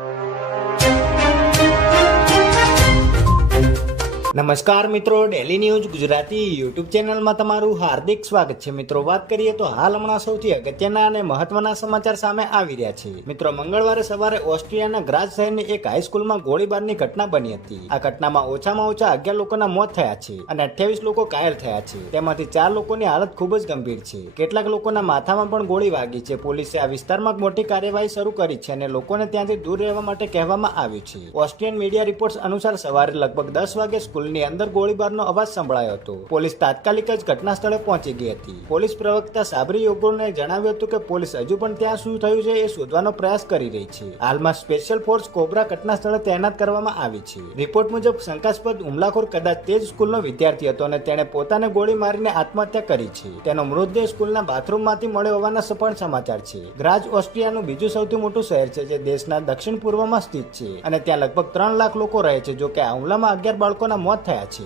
you. નમસ્કાર મિત્રો daily news Gujarati YouTube ચેનલમાં તમારું હાર્દિક સ્વાગત છે. મિત્રો, વાત કરીએ તો હાલ હમણાં સૌથી અગત્યના અને મહત્વના સમાચાર સામે આવી રહ્યા છે. મિત્રો, મંગળવારે સવારે ઓસ્ટ્રિયાના ગ્રાજ શહેરની એક હાઈસ્કૂલમાં ગોળીબારની ઘટના બની હતી. આ ઘટનામાં ઓછામાં ઓછા અગિયાર લોકોના મોત થયા છે અને અઠ્યાવીસ લોકો ઘાયલ થયા છે. તેમાંથી ચાર લોકોની હાલત ખૂબ જ ગંભીર છે. કેટલાક લોકોના માથામાં પણ ગોળી વાગી છે. પોલીસે આ વિસ્તારમાં મોટી કાર્યવાહી શરૂ કરી છે અને લોકોને ત્યાંથી દૂર રહેવા માટે કહેવામાં આવ્યું છે. ઓસ્ટ્રિયન મીડિયા રિપોર્ટ્સ અનુસાર સવારે લગભગ દસ વાગે સ્કૂલની અંદર ગોળીબારનો અવાજ સંભળાયો હતો. પોલીસ તાત્કાલિક જ ઘટના સ્થળે પહોંચી ગઈ હતી. પોલીસ પ્રવક્તા સાબરી યોગોને જણાવ્યું હતું કે પોલીસ હજુ પણ ત્યાં શું થયું છે એ શોધવાનો પ્રયાસ કરી રહી છે. હાલમાં સ્પેશિયલ ફોર્સ કોબરા ઘટના સ્થળે તૈનાત કરવામાં આવી છે. રિપોર્ટ મુજબ શંકાસ્પદ હુમલાખોર કદાચ તે જ સ્કૂલનો વિદ્યાર્થી હતો અને તેણે પોતાને ગોળી મારીને આત્મહત્યા કરી છે. તેનો મૃતદેહ સ્કૂલના બાથરૂમમાંથી મળ્યો હોવાના સફળ સમાચાર છે. ગ્રાજ ઓસ્ટ્રિયાનું બીજું સૌથી મોટું શહેર છે જે દેશના દક્ષિણ પૂર્વમાં સ્થિત છે અને ત્યાં લગભગ ત્રણ લાખ લોકો રહે છે જો કે આ હુમલામાં અગિયાર બાળકોના મોત થયા છે